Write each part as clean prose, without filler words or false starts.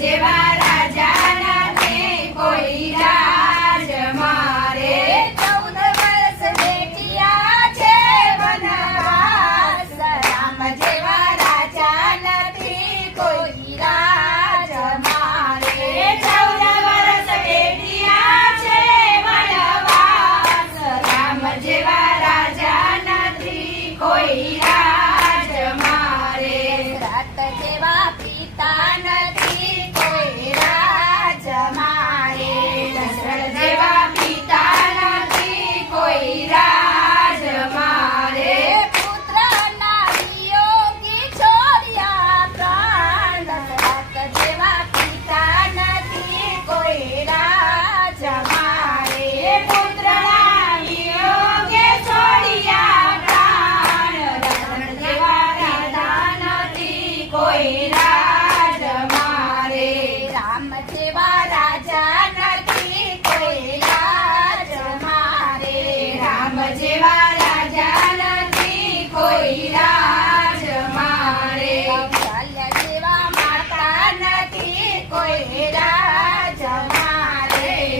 જેવા રાજા નથી કોઈ રાજ મારે 14 વર્ષ બેઠિયા છે વનવાસ રામ જેવા રાજા નથી કોઈ રાજ મારે 14 વર્ષ બેઠિયા છે વનવાસ રામ જેવા રાજા નથી કોઈ રાજ મારે રાત જેવા પિતા નથી કોઈ રાજ મારે દશરથ જેવા પિતા નથી કોઈ રાજ મારે પુત્રના વિયોગી છોડ્યા પ્રાણ દશરથ જેવા પિતા નથી કોઈ રાજ મારે પુત્રના વિયોગે છોડ્યા પ્રાણ દશરથ જેવા રાજા નથી કોઈ રાજ મારે રામ જેવા રાજા નથી કોઈ રાજ મારે રામ જેવા રાજા નથી કોઈ રાજ મારે કૌશલ્ય જેવા માતા નથી કોઈ રાજ મારે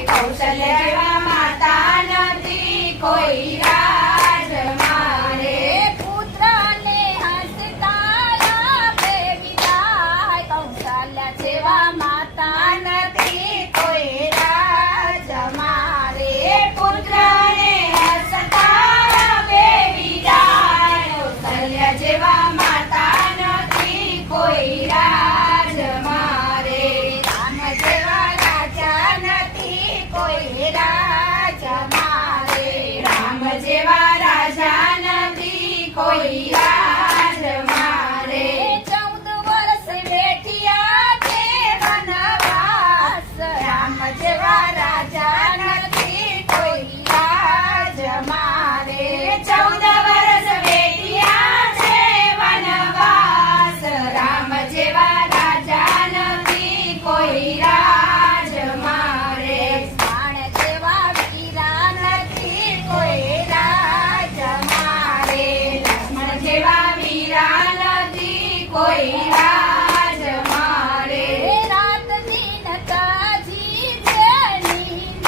કૌશલ્ય જેવા માતા નથી કોઈ રાજ મારે પુત્રને હસતા આપે વિદાય કૌશલ્ય જેવા માતા નથી કોઈ રાજ મારે પુત્રને હસતા આપે વિદાય કૌશલ્ય જેવા માતા નથી કોઈ રાજ મારે રામ જેવા રાજા નથી કોઈ રાજ મારે રામ જેવા રાજા નથી કોઈ રાજ મારે 14 વર્ષ બેઠિયા છે વનવાસ રામ જેવા રાજા નથી કોઈ રાજ મારે 14 વર્ષ બેઠિયા છે વનવાસ રામ જેવા રાજા નથી કોઈ રાજ મારે બાણ જેવા વીરા નથી કોઈ રાજ મારે લક્ષ્મણ જેવા વીરા નથી કોઈ રાજ મારે રાત દિન તાજી છે નીંદ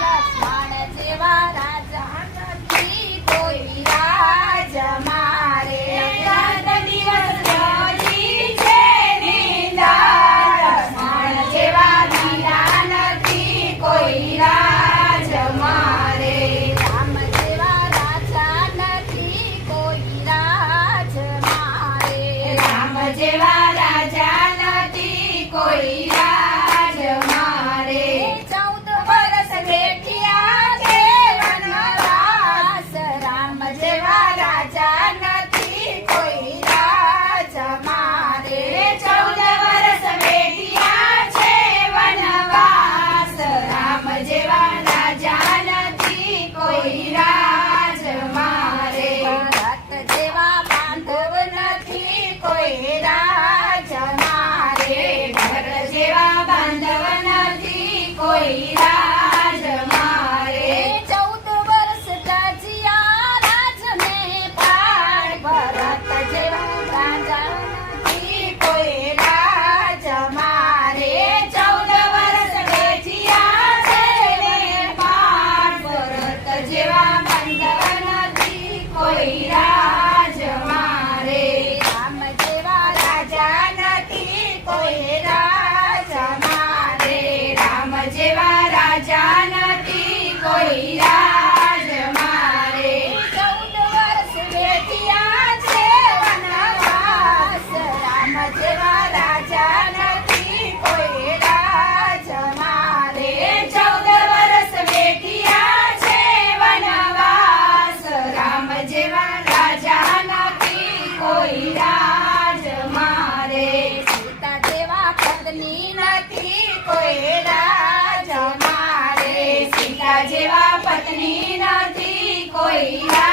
લક્ષ્મણ જેવા રાજા નથી કોઈ રાજ મારે રાત દિવસ તાજી છે નીંદ લક્ષ્મણ જેવા વીરા નથી કોઈ રાજ મારે રામ જેવા રાજા નથી કોઈ રાજ મારે રામ જેવા રાજા નથી કોઈ રાજ મારે 14 વર્ષ બેઠિયા છે વનવાસ રામ જેવા રાજા નથી કોઈ રાજ મારે 14 વર્ષ બેઠિયા છે વનવાસ રામ જેવા રાજા નથી કોઈ રાજ મારે ભરત જેવા બાંધવ નથી કોઈ રાજ મારે ભરત જેવા બાંધવ નથી કોઈ રાજ મારે 14 વર્ષ તાજિયા રાજને પાડ ભરત જેવા રાજા નથી કોઈ રાજ મારે 14 વર્ષ બેઠિયા છે પાડ ભરત જેવા બાંધવ નથી કોઈ રાજ મારે રામ જેવા રાજા નથી કોઈ રાજ મારે રામ જેવા રાજા નથી કોઈ રાજ મારે 14 વર્ષ બેઠિયા છે વનવાસ રામ જેવા રાજા નથી કોઈ રાજ મારે 14 વર્ષ બેઠિયા છે વનવાસ રામ જેવા રાજા નથી કોઈ રાજ મારે સીતા જેવા પત્ની નથી કોઈ રાજ મારે સીતા જેવા પત્ની નથી કોઈ રાજ